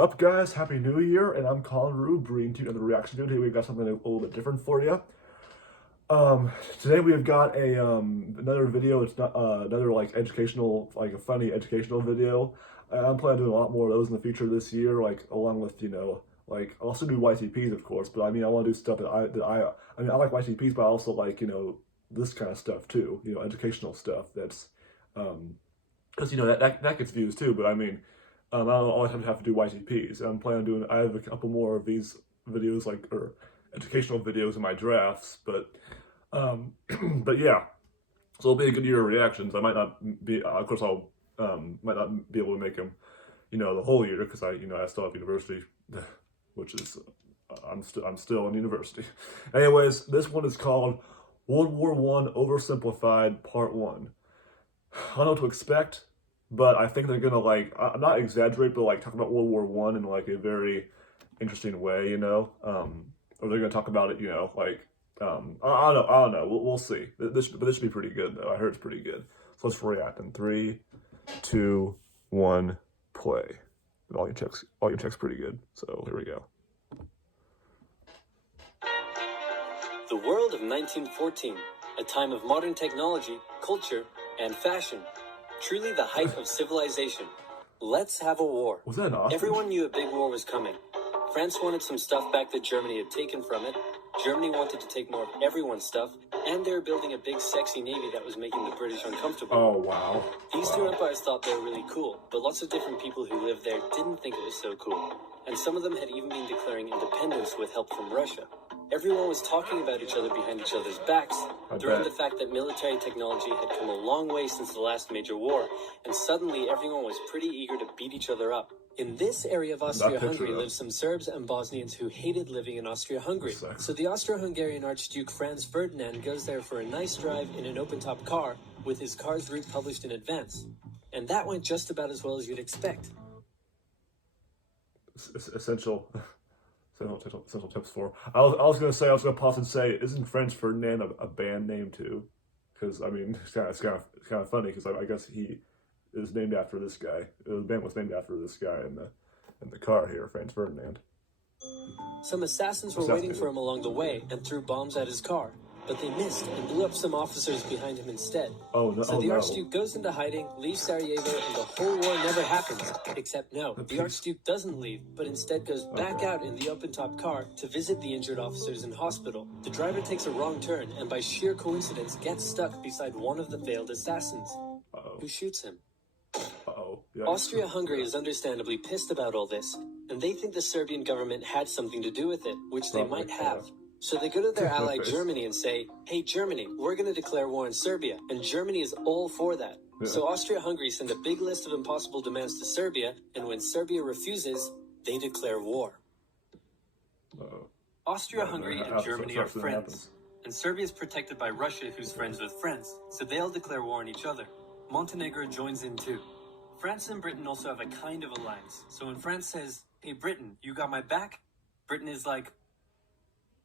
Up guys, Happy New Year, and I'm Colin Rue, bringing to you another reaction video. Today we've got something a little bit different for you. Today we've got another video. It's not another like educational, like a funny educational video. I'm planning on doing a lot more of those in the future this year, like along with like I'll also do YTPs of course, but I mean I want to do stuff that I mean I like YTPs, but I also like this kind of stuff too, educational stuff. That's because that gets views too, but I mean. I don't always have to do YTPs. I'm planning on doing. I have a couple more of these videos, or educational videos in my drafts. But, but yeah. So it'll be a good year of reactions. I might not be. Of course, I'll might not be able to make them, the whole year because I still have university, which is I'm still in university. Anyways, this one is called WW1-Oversimplified Part 1. I don't know what to expect. But I think they're gonna not exaggerate, but talk about World War I in a very interesting way, or they're gonna talk about it, I don't know. We'll see. But this should be pretty good though. I heard it's pretty good. So let's react in 3, 2, 1, play. And all your text pretty good. So here we go. The world of 1914, a time of modern technology, culture, and fashion. Truly the height of civilization. Let's have a war. Was that awesome? Everyone knew a big war was coming. France wanted some stuff back that Germany had taken from it. Germany wanted to take more of everyone's stuff. And they were building a big sexy navy that was making the British uncomfortable. Oh, wow. These two empires thought they were really cool, but lots of different people who lived there didn't think it was so cool. And some of them had even been declaring independence with help from Russia. Everyone was talking about each other behind each other's backs, throwing the fact that military technology had come a long way since the last major war, and suddenly everyone was pretty eager to beat each other up. In this area of Austria-Hungary lived some Serbs and Bosnians who hated living in Austria-Hungary. So the Austro-Hungarian Archduke Franz Ferdinand goes there for a nice drive in an open-top car with his car's route published in advance. And that went just about as well as you'd expect. Essential tips for. I was gonna pause and say, isn't Franz Ferdinand a band name too? Because I mean, it's kind of funny because I guess he is named after this guy. The band was named after this guy in the car here, Franz Ferdinand. Some assassins were waiting for him along the way and threw bombs at his car, but they missed and blew up some officers behind him instead. Oh no! So the Archduke goes into hiding, leaves Sarajevo, and the whole war never happens. Except no, the Archduke doesn't leave, but instead goes back out in the open-top car to visit the injured officers in hospital. The driver takes a wrong turn and by sheer coincidence gets stuck beside one of the failed assassins, who shoots him. Yeah. Austria-Hungary is understandably pissed about all this, and they think the Serbian government had something to do with it, which they might have. So they go to their ally Germany and say, hey Germany, we're going to declare war on Serbia, and Germany is all for that. Yeah. So Austria-Hungary send a big list of impossible demands to Serbia, and when Serbia refuses, they declare war. Austria-Hungary and Germany are friends, and Serbia is protected by Russia, who's friends with France, so they'll declare war on each other. Montenegro joins in too. France and Britain also have a kind of alliance, so when France says, hey Britain, you got my back, Britain is like,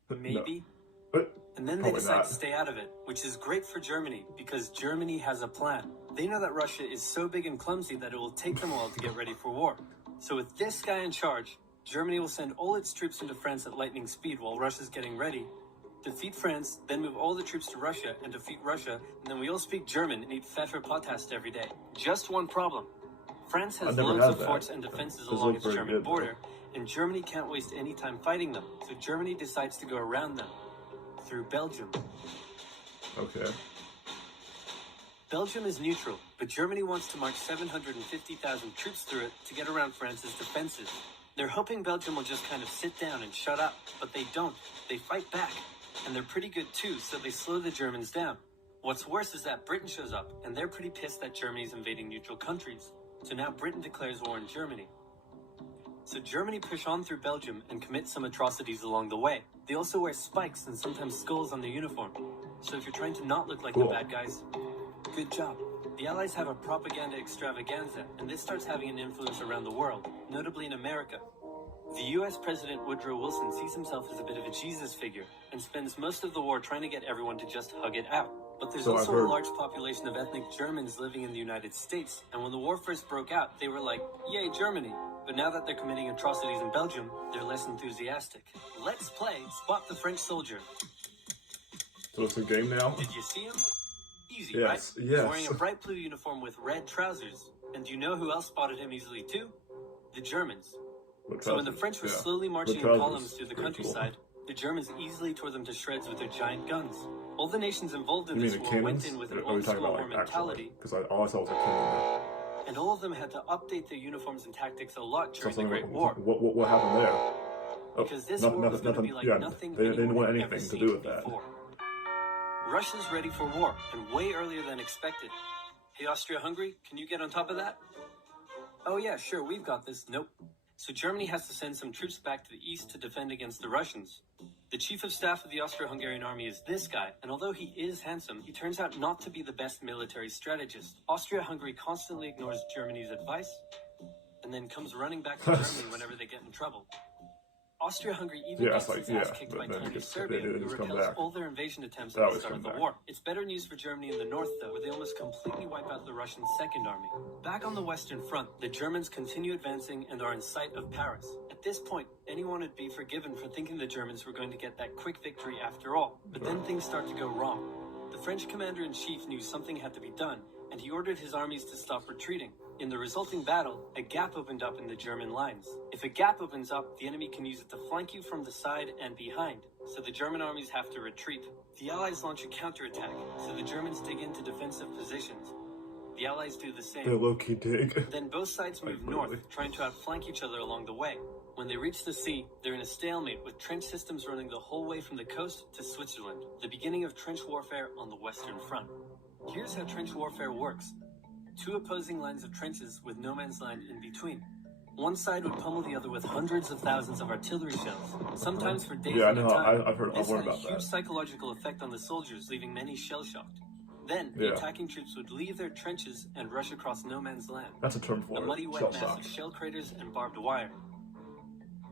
maybe. No. And then they decide to stay out of it, which is great for Germany, because Germany has a plan. They know that Russia is so big and clumsy that it will take them a while to get ready for war. So with this guy in charge, Germany will send all its troops into France at lightning speed while Russia's getting ready, defeat France, then move all the troops to Russia and defeat Russia, and then we all speak German and eat Pfefferpotast every day. Just one problem. France has loads of forts and defenses along its German border, and Germany can't waste any time fighting them, so Germany decides to go around them, through Belgium. Okay. Belgium is neutral, but Germany wants to march 750,000 troops through it to get around France's defenses. They're hoping Belgium will just kind of sit down and shut up, but they don't. They fight back, and they're pretty good too, so they slow the Germans down. What's worse is that Britain shows up, and they're pretty pissed that Germany's invading neutral countries. So now Britain declares war on Germany. So Germany push on through Belgium and commit some atrocities along the way. They also wear spikes and sometimes skulls on their uniform. So if you're trying to not look like the bad guys, good job. The Allies have a propaganda extravaganza, and this starts having an influence around the world, notably in America. The US President Woodrow Wilson sees himself as a bit of a Jesus figure, and spends most of the war trying to get everyone to just hug it out. But there's also a large population of ethnic Germans living in the United States, and when the war first broke out, they were like, yay, Germany. But now that they're committing atrocities in Belgium, they're less enthusiastic. Let's play Spot the French Soldier. So it's a game now? Did you see him? Easy, Yes, right? yes. He's wearing a bright blue uniform with red trousers. And do you know who else spotted him easily too? The Germans. So when the French were slowly marching in columns through the countryside, the Germans easily tore them to shreds with their giant guns. All the nations involved in this war went in with an old school war mentality. Because all I saw was a cannon. And all of them had to update their uniforms and tactics a lot during the Great War. What happened there? Because this war was going to be like nothing they didn't want anyone had anything ever to seen do with that. before. Russia's ready for war, and way earlier than expected. Hey, Austria-Hungary, can you get on top of that? Oh yeah, sure, we've got this. Nope. So Germany has to send some troops back to the east to defend against the Russians. The chief of staff of the Austro-Hungarian army is this guy, and although he is handsome, he turns out not to be the best military strategist. Austria-Hungary constantly ignores Germany's advice, and then comes running back to Germany whenever they get in trouble. Austria-Hungary even gets its ass kicked by tiny Serbia, who repels all their invasion attempts at the start of the war. It's better news for Germany in the north, though, where they almost completely wipe out the Russian Second Army. Back on the Western Front, the Germans continue advancing and are in sight of Paris. At this point, anyone would be forgiven for thinking the Germans were going to get that quick victory after all. But then things start to go wrong. The French commander-in-chief knew something had to be done, and he ordered his armies to stop retreating. In the resulting battle, a gap opened up in the German lines. If a gap opens up, the enemy can use it to flank you from the side and behind, so the German armies have to retreat. The Allies launch a counterattack, so the Germans dig into defensive positions. The Allies do the same. They low-key dig. Then both sides move north, trying to outflank each other along the way. When they reach the sea, they're in a stalemate with trench systems running the whole way from the coast to Switzerland, the beginning of trench warfare on the Western Front. Here's how trench warfare works. Two opposing lines of trenches with no man's land in between. One side would pummel the other with hundreds of thousands of artillery shells, sometimes for days at a time. I've heard This about had a that. huge psychological effect on the soldiers, leaving many shell-shocked. Then, the attacking troops would leave their trenches and rush across no man's land. That's a term for A it. muddy wet mass of shell craters and barbed wire.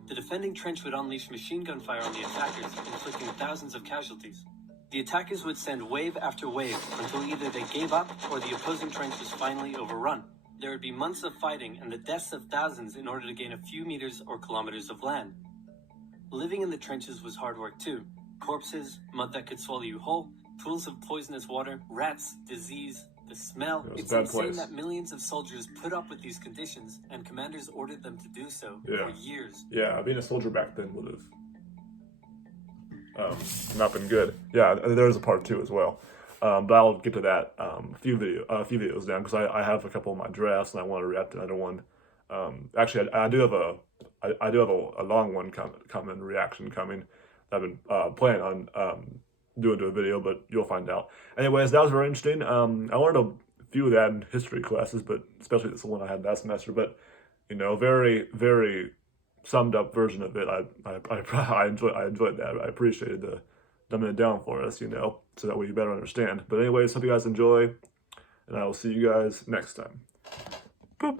The defending trench would unleash machine gun fire on the attackers, inflicting thousands of casualties. The attackers would send wave after wave until either they gave up or the opposing trench was finally overrun. There would be months of fighting and the deaths of thousands in order to gain a few meters or kilometers of land. Living in the trenches was hard work too. Corpses, mud that could swallow you whole, pools of poisonous water, rats, disease, the smell. It's insane that millions of soldiers put up with these conditions, and commanders ordered them to do so for years. Yeah, being a soldier back then would have not been good. Yeah, there's a part 2 as well, but I'll get to that a few videos down, because I have a couple of my drafts and I want to react to another one. Actually, I do have a long one reaction coming. I've been planning on doing to a video, but you'll find out. Anyways, that was very interesting. I learned a few of that in history classes, but especially this one I had that semester. But you know, very, very summed up version of it. I enjoyed that. I appreciated the dumbing it down for us, you know, so that we better understand. But anyways, hope you guys enjoy, and I will see you guys next time. Boop.